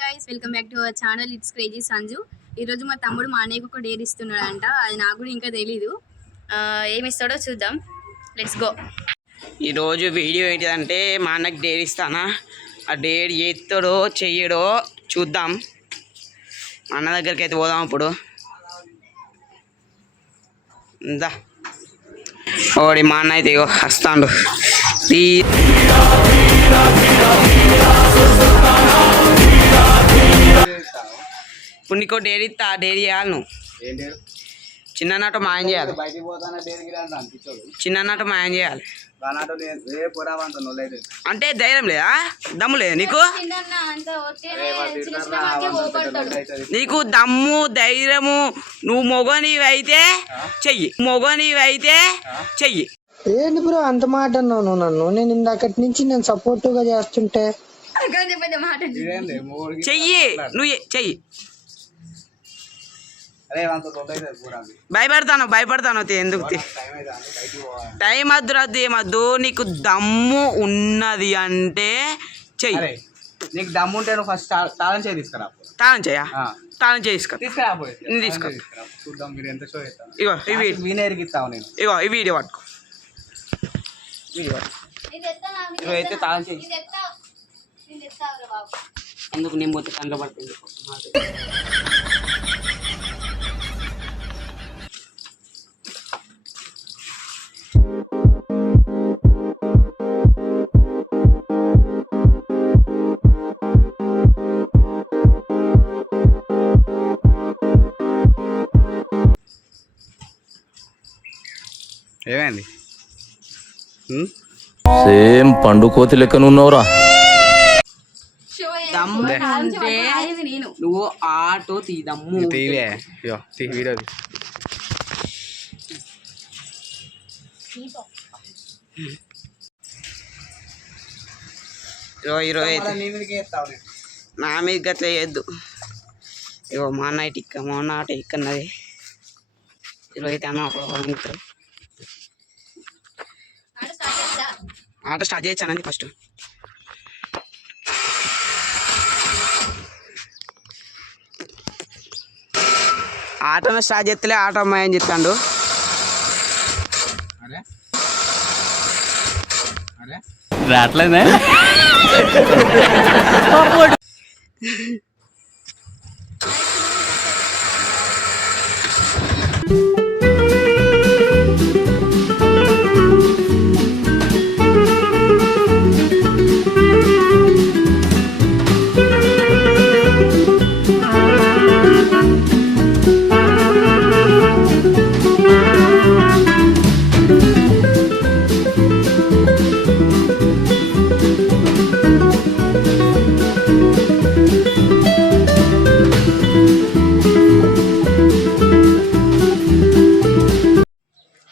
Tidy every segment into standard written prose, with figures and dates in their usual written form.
Guys welcome back to our channel it's crazy Sanju. ఈరోజు మా తమ్ముడు మా అన్నయ్యకు ఒక డేర్ ఇస్తున్నాడంట. అది నాకు కూడా ఇంకా తెలీదు. ఏమి ఇస్తాడో చూద్దాం. Let's go. ఈరోజు వీడియో ఏంటిదంటే మా అన్నకి డేర్ ఇస్తానా. ఆ డేర్ చేస్తాడో చెయ్యడో చూద్దాం. మా అన్న దగ్గరికి అయితే పోదాం. ఇప్పుడు ఇందా ఓడి మా అన్న అయితే వస్తాడు. ఇప్పుడు నీకు డైరీ ఇస్తా. డైరీ చేయాలి నువ్వు. చిన్ననాట మాయం చేయాలి. చిన్ననాట మాయం చేయాలి అంటే ధైర్యం లేదా, దమ్ము లేదా నీకు? నీకు దమ్ము ధైర్యము, నువ్వు మొగనివి అయితే చెయ్యి. ఏంటి బ్రో అంత మాట అన్నావు నువ్వు నన్ను? నేను ఇందాకటి నుంచి నేను సపోర్టివ్ గా చేస్తుంటే చెయ్యి, నువ్వు చెయ్యి. భయపడతాను ఎందుకు? టైం వద్దు ఏమద్దు. నీకు దమ్ము ఉన్నది అంటే చెయ్యి. నీకు దమ్ము ఉంటే నువ్వు ఫస్ట్ తాళం చేయి తీసుకురా. తాళం తీసుకురా. చూద్దాం మీరు ఎంత షో చేస్తాను. ఇగో ఇవి వినేరికి ఇస్తావు నేను. ఇగో ఈ వీడియో పట్టుకో. అయితే తాళం చేయి. ఎందుకు నేను పోతే కంట్లో పడుతుంది. ఏమైంది? సేమ్ పండు కోతి లెక్కనున్నావురా. దమ్ము అంటే నువ్వు ఆటో దమ్ము వీడియో నా మీద గట్లా చేయొద్దు. ఇగో మా అన్న ఆట ఇక్కన్నది. ఈరోజు అయితే అన్న ఆట స్టార్ట్ చేయొచ్చానండి. ఫస్ట్ ఆటను స్టార్ట్ చేస్తలే ఆట అమ్మాయి చెప్తాడు. రాట్లేదే.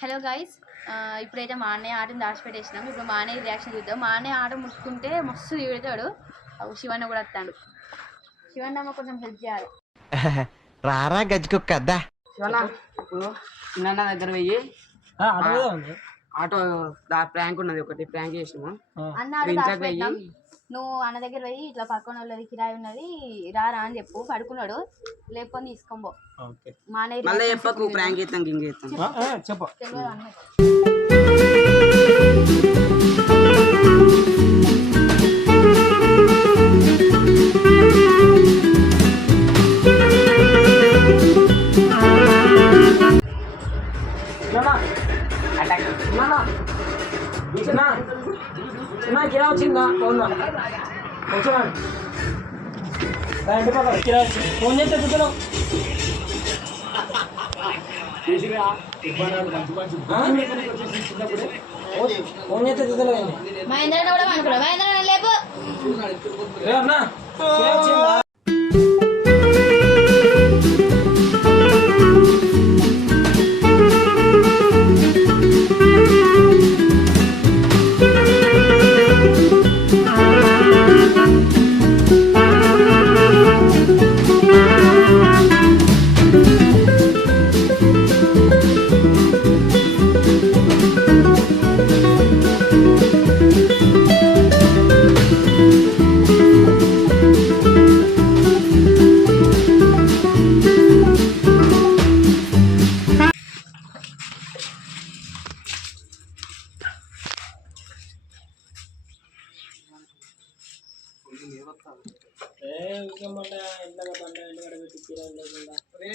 హలో గైస్, ఇప్పుడైతే మా అన్నయ్య ఆటను దాచిపెట్టేసినాం. ఇప్పుడు మా అన్నయ్య రియాక్షన్ చూద్దాం. మా అన్నయ్య ఆట ముట్టుకుంటే మస్తు తిడతాడు. శివన్న కూడా వస్తాడు. శివన్న కొంచెం హెల్ప్ చేయాలి. రారా గజ్జుకు కదా. శివన్న ఇప్పుడు చిన్న దగ్గర పోయి ఆటో ప్రాంక్ ఉన్నది, ఒకటి ప్రాంక్ చేసినాము. ఇంట్లోకి పోయి నువ్వు అన్న దగ్గర పోయి ఇట్లా పక్కన వాళ్ళది కిరాయి ఉన్నది రారా అని చెప్పు. పడుకున్నాడు, లేకపోతే తీసుకోబో. మా అన్నయ్య మళ్ళీ చెప్పకు ప్రాంక్ చేస్తాం గింగ చేస్తాం చెప్పు. తెలియదు అన్న. కిరా వచ్చిందా? ఫోన్ చేస్తే చూద్దాం. ఫోన్ చేస్తే చూద్దాం. మహేంద్ర కూడా అనుకున్నా. మహేంద్ర లేపు.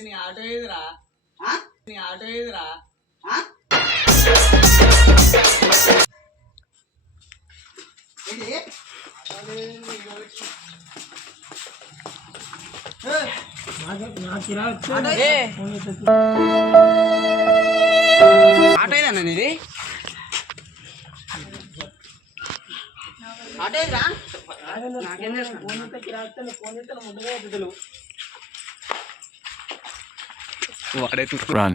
నీ ఆటో ఏదిరా నీ ఆటో ఏదిరా ఆటో ఏదన్నా నీది ఆటో ఏదిరా నాకేం తెలుసు Run.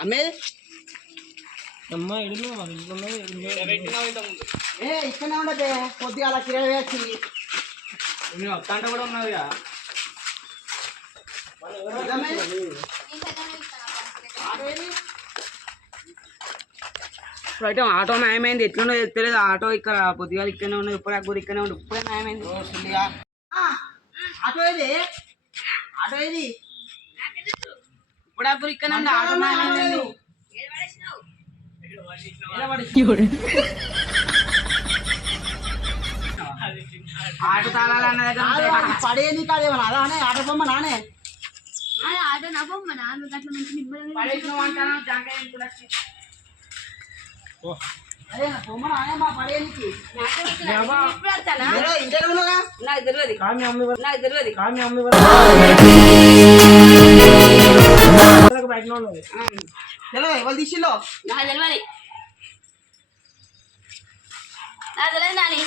అమ్మేది అమ్మేది ఇక్కడనే ఉండదు కొద్దిగా అలా కిరాయి వేసి నేను వస్తాంటే కూడా ఉన్నదిగా ఇప్పుడు అయితే ఆటో న్యాయమైంది ఎట్లుండో తెలియదు ఆటో ఇక్కడ పొద్దుగా ఇక్కడనే ఉండదు ఇప్పుడు కూడా ఇక్కడనే ఉండదు ఇప్పుడే న్యాయమైంది ఆటో ఏది ఆటో ఏది ఇప్పుడు ఇక్కడనే ఉంది ఆటో న్యాయమైంది ఆటో తాళాలు అన్న దగ్గర పడేది కాదేమన్నా అదా అనే ఆటో బొమ్మ నానే ఆటో నా బొమ్మ నాన్న అట్లా మంచి నిమ్మలంగా పడేసినావు అంటాను జాంకాయ కూడా అదే నా బొమ్మ నానే మా పడేనికి ఇంటర్ ఉన్నాగా నాకు తెలియదు నాకు తెలియదు తెలియదు ఎవరు తీసిల్లో నాకు తెలియదు నాకు తెలియదు నాని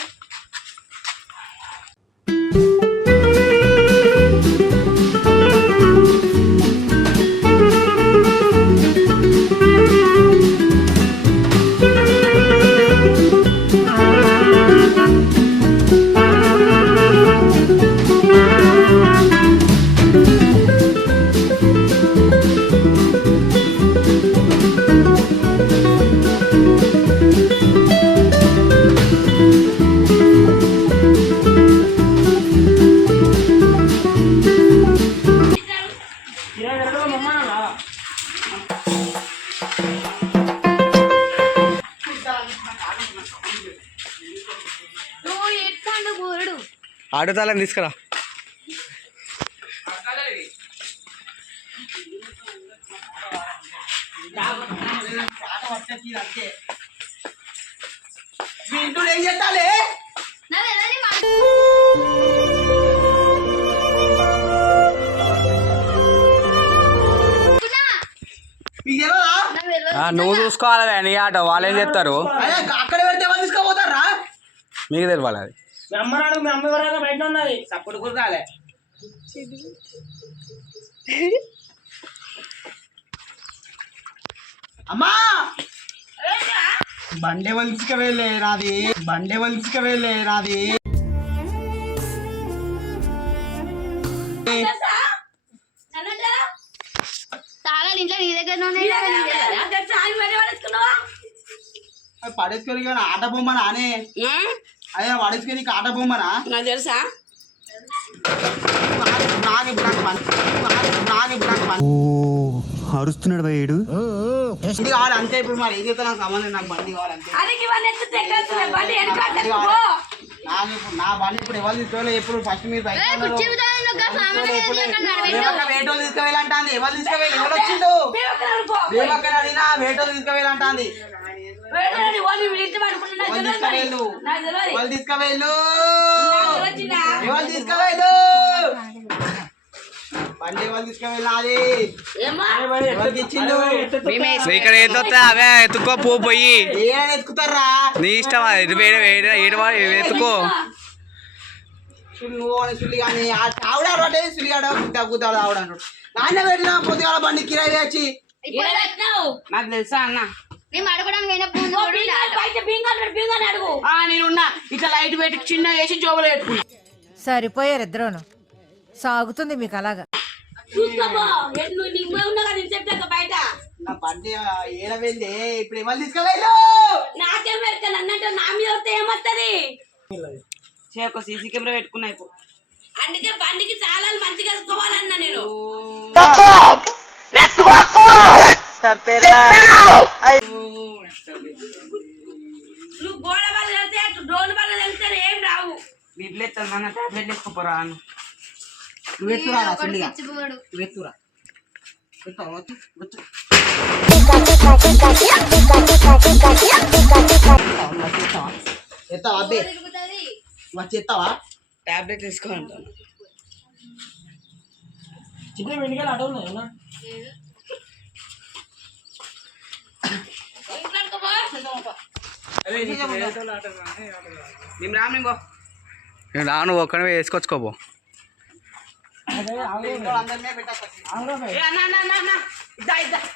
నువ్వు ఎట్టాండు బోరుడు ఆటో తాళం తీసుకురా ఇంట్లో ఏం చేస్తాలే నాకు తెలియదు మీకు తెలియదా నువ్వు చూసుకోవాలి నీ ఆటో వాళ్ళు ఏం చెప్తారు అదే అక్కడ పెడితే వాళ్ళు తీసుకోపోతారా మీకు తెలియాలి అది సప్పుడు కూడా రాలే అమ్మా బండే వాళ్ళు తీసుకువెళ్ళే రాది బండే వాళ్ళు తీసుకువెళ్ళే రాది తాళాలు ఇంట్లో నీ దగ్గర పడేసుకొని ఆట బొమ్మనా అనే అదే పడేసుకొని ఆట బొమ్మనా నాకు తెలుసా అరుస్తున్నాడు భయ్యుడు బండి కావాలి అంతే ఇప్పుడు మరి ఏం చెప్తా నాకు సంబంధం నాకు బండి కావాలి అంతే నా బండి ఇప్పుడు ఎవరు తీసుకోవాలి ఎప్పుడు ఫస్ట్ మీరు బయట వేటోలు తీసుకువెళ్ళంటాంది ఎవరు తీసుకువెళ్ళి ఎవరు వచ్చిండు బేమక్కడ అడిగినా వేటోలు తీసుకువెళ్ళంటాంది వాళ్ళు తీసుకువెళ్ళు ఎవరు తీసుకువెళ్ళు బండి వాళ్ళు తీసుకువెళ్ళాలి ఎవరికి ఇచ్చిండు ఇక్కడ ఏదో అవే ఎత్తుకో పోయి ఏమైనా ఎత్తుకుతారా నీ ఇష్టం ఎత్తుకో నువ్వు సుల్లి కానీ ఆవిడ సుల్లిగాడ గుద్దాడు ఆవిడ అంటాడు నాన్న పెట్టిన పొద్దుగాల బండి కిరాయి తెచ్చి నాకు తెలుసా అన్న నేను అడగడానికి నేనున్నా ఇట్లా లైట్ పెట్టి చిన్న వేసి జోబులు పెట్టుకున్నా సరిపోయారు ఇద్దరును సాగుతుంది మీకు అలాగా నా బండి ఏడవేంది ఇప్పుడు ఎవరు తీసుకువెళ్ళు నాకేం పెడతాను అన్నట్టు నా మీద వస్తే ఏమవుతుంది ఒక సీసీ కెమెరా పెట్టుకున్నా ఇప్పుడు అందుకే బండికి చాలా నువ్వు గోడ వల్ల వెళ్తే డోలు వల్ల వెళ్తే ఏం రావు. వీటిలో ఎత్తాను టాబ్లెట్ వేసుకోపోరా అని నువ్వెత్తురా సుండిగా పిచ్చిపోడు. నువ్వెత్తురా ఎత్తావా అబ్బే తిరుగుతుంది. వచ్చి ఎత్తావా టాబ్లెట్ వేసుకోవాలంటాను. చిన్న వెండిగా అడవు ఉన్నాయన్నా మేము రాము ఇంకో నేను రాను ఒక్కనే వేసుకొచ్చుకోపో.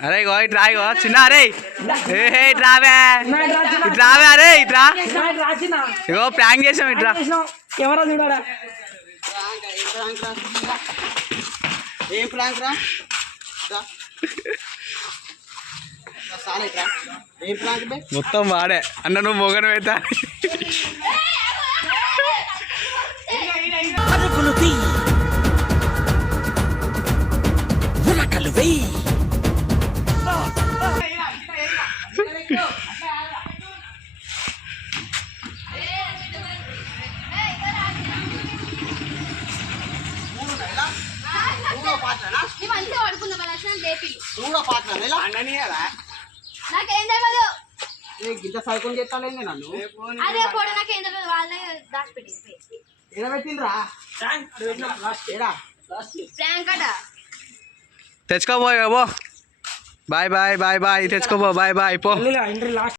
అరే ఇగో ఇటు రా ఇగో చిన్న అరే ఇటు రావే ఇటు రావే అరే ఇటు రా ఇగో ప్రాంక్ చేసాం ఇటు రా. కెమెరా చూడారా ఏం ప్రాంక్ రా ఏం ప్రాంక్ బే మొత్తం వాడే అన్న నువ్వు మొగను అవుతా. నీ మంచిగా పడుకున్నా మన లేపి నువ్వు పాత్ర ఎలా నాకేం తెలియదు. గిద్ద సైకిల్ చేస్తాలేండి నన్ను అదే కూడా నాకేం తెలియదు. వాళ్ళే దాచిపెట్టి ఏడబెట్టిండ్రా ఏడా ప్రాంక్ అట. తెచ్చుకోబో ఇక పో. బాయ్ బాయ్ బాయ్ బాయ్ తెచ్చుకోపో బాయ్ బాయ్ పో.